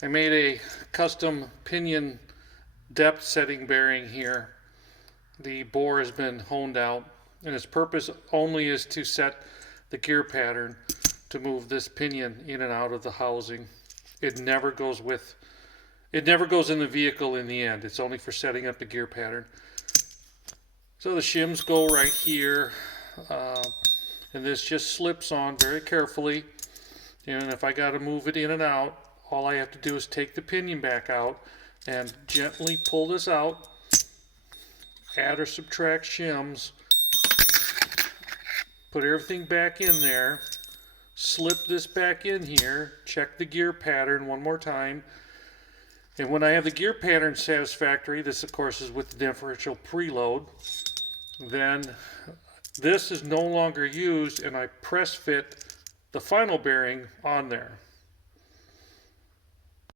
I made a custom pinion depth setting bearing here. The bore has been honed out, and its purpose only is to set the gear pattern to move this pinion in and out of the housing. It never goes in the vehicle in the end. It's only for setting up the gear pattern. So the shims go right here, and this just slips on very carefully. And if I got to move it in and out, all I have to do is take the pinion back out and gently pull this out, add or subtract shims, put everything back in there, slip this back in here, check the gear pattern one more time, and when I have the gear pattern satisfactory, this of course is with the differential preload, then this is no longer used and I press fit the final bearing on there.